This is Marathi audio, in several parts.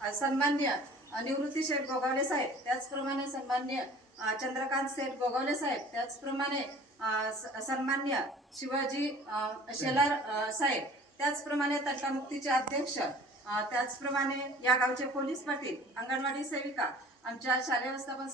सन्माननीय निवृत्ती शेठ गोगावले साहेब, त्याचप्रमाणे सन्माननीय चंद्रकांत शेठ गोगावले साहेब, त्याचप्रमाणे सन्माननीय शिवाजी शेलार साहेब, त्याचप्रमाणे तंटामुक्तीचे अध्यक्ष, त्याचप्रमाणे या गावचे पोलीस पाटील, अंगणवाडी सेविका, आमच्या शालेय व्यवस्थापन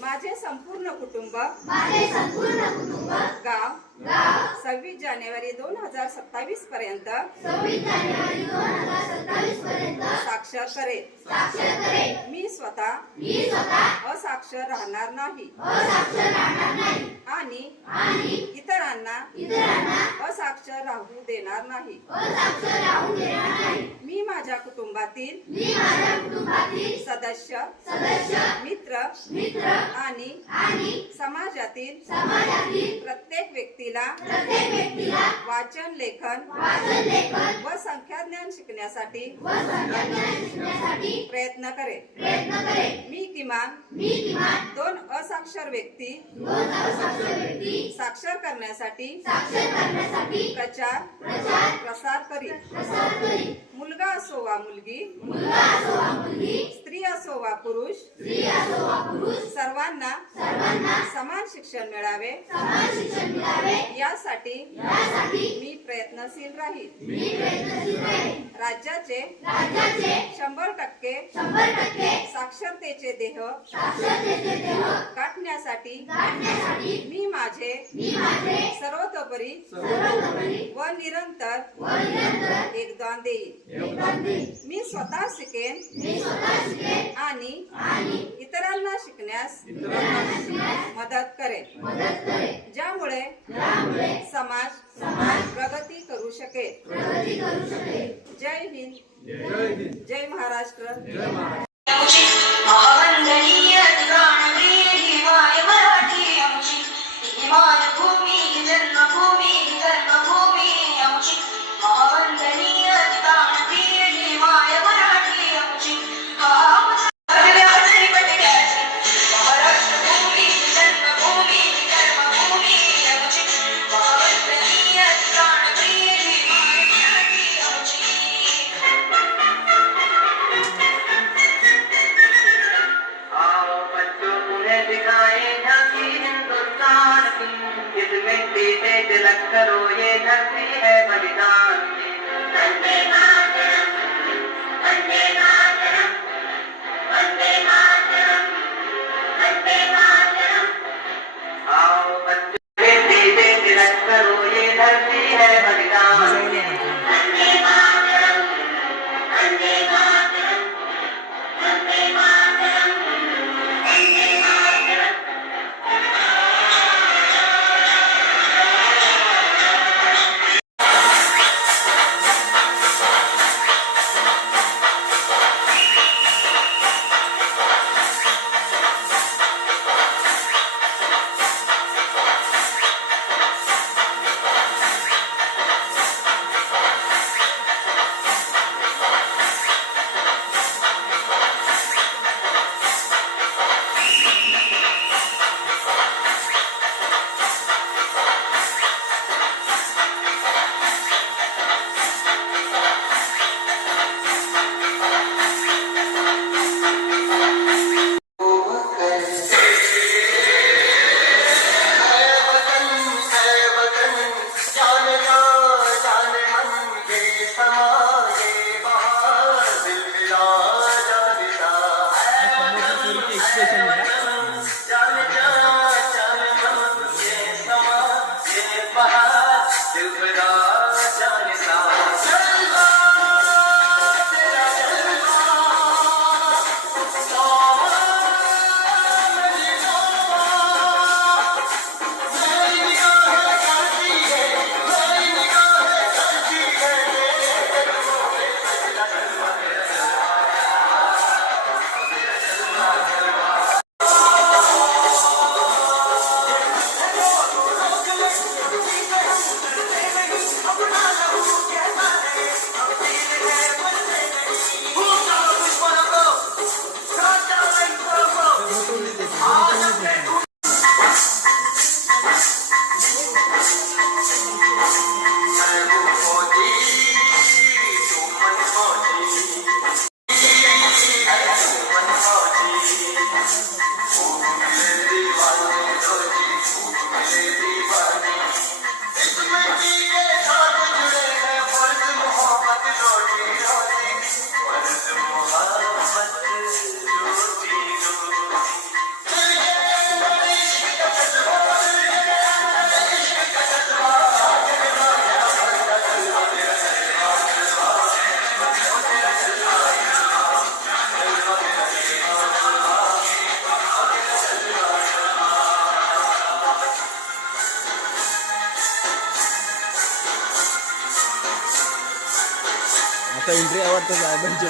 माझे संपूर्ण कुटुंब गाव 26 जानेवारी 2027 पर्यंत साक्षर करेल। मी स्वतः असाक्षर राहणार नाही आणि इतरांना असाक्षर राहू देणार नाही। मी माझ्या कुटुंबातील सदस्य, मित्र आणि समाजातील प्रत्येक व्यक्तीला वाचन, लेखन व संख्याज्ञान शिकण्यासाठी प्रयत्न करेल। मी किमान 2 असाक्षर व्यक्ती साक्षर करण्यासाठी प्रचार प्रसार करील। मुलगा असो वा मुलगी, स्त्री असो वा पुरुष, सर्वांना समान शिक्षण मिळावे यासाठी मी प्रयत्नशील राहील। राज्याचे 100% साक्षरतेचे ध्येय गाठण्यासाठी मी माझे सर्वतोपरी व निरंतर योगदान देईन। मी स्वतः शिकेन आणि इतरांना शिकण्यास मदत करेन, ज्यामुळे समाज प्रगती करू शकेल। जय हिंद, जय महाराष्ट्र। महावंदनीय मराठी आमची मायभूमी, जन्मभूमी, कर्मभूमी आमची। महावंदनीय माय मराठी आमची। महाराष्ट्र भूमी, जन्मभूमी, कर्मभूमी आमची। महावंदनीय माय मराठी आमची। तिलक करो ये धरती है बलिदान की। वंदे मातरम, वंदे मातरम, वंदे मातरम, वंदे मातरम। आओ बच्चों तिलक करो ये धरती है बलिदान की। वंदे मातरम, वंदे मातरम, वंदे मातरम, वंदे मातरम। एंट्री आवडतं साहेबांची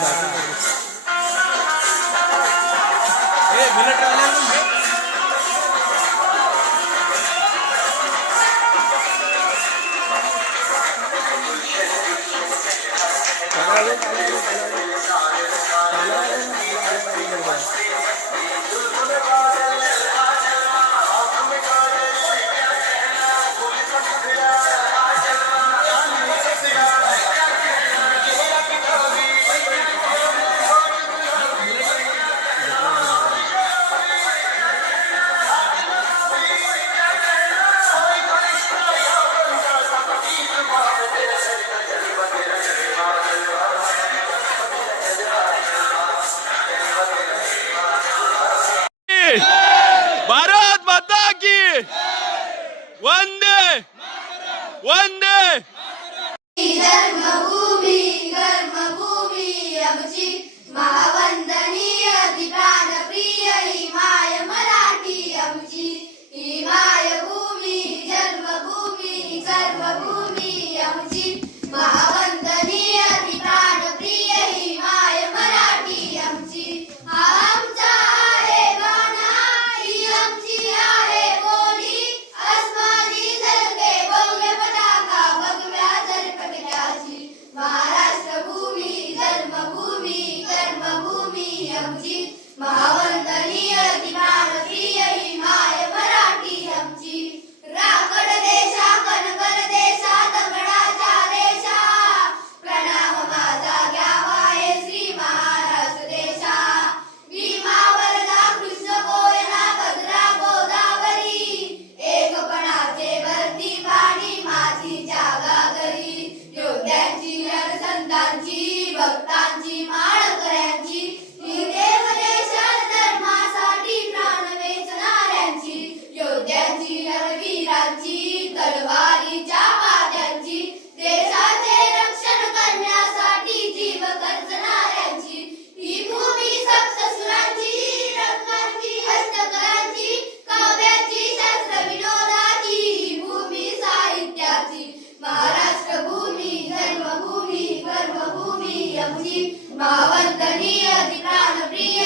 भारत माता की वंदे वंदे जन्मभूमी कर्मभूमी आमची महावंदनीय ती प्राणप्रिय ही माय मराठी आमची ही मायभूमी जन्मभूमी कर्मभूमी आमची महावंदनीय ती प्राणप्रिय ही माय मराठी आमची हा आमचा आहे बाणा ही आमची आहे बोली अस्मानी झलके भव्य पताका भगव्या झरपटल्याची महाराष्ट्र भूमी जन्मभूमी कर्मभूमी आमची महावंदनीय ती प्राणप्रिय ही माय मराठी आमची राकड देशा कणकर देशा दगडाच्या देशा प्रणाम माझा घ्यावा हे श्री महाराष्ट्र देशा भीमावर जा कृष्ण कोयना भद्रा गोदावरी एकपणाचे भरती पाणी मातीच्या गागरी योद्ध्यांची रणसंतांची भक्तांची माळकऱ्यांची देव देशात धर्मासाठी प्राण वेचणाऱ्यांची योद्ध्यांची नरवीरांची तलवारीच्या वाद्यांची देशाचे रक्षण करण्यासाठी जीव खर्चणाऱ्यांची ही भूमी सप्तसुरांची रत्नांची हस्तकलांची काव्याची शास्त्र विनोदाची ही भूमी साहित्याची महाराष्ट्र भूमी जन्मभूमी कर्मभूमी आमची महावंदनीय ती प्राणप्रिय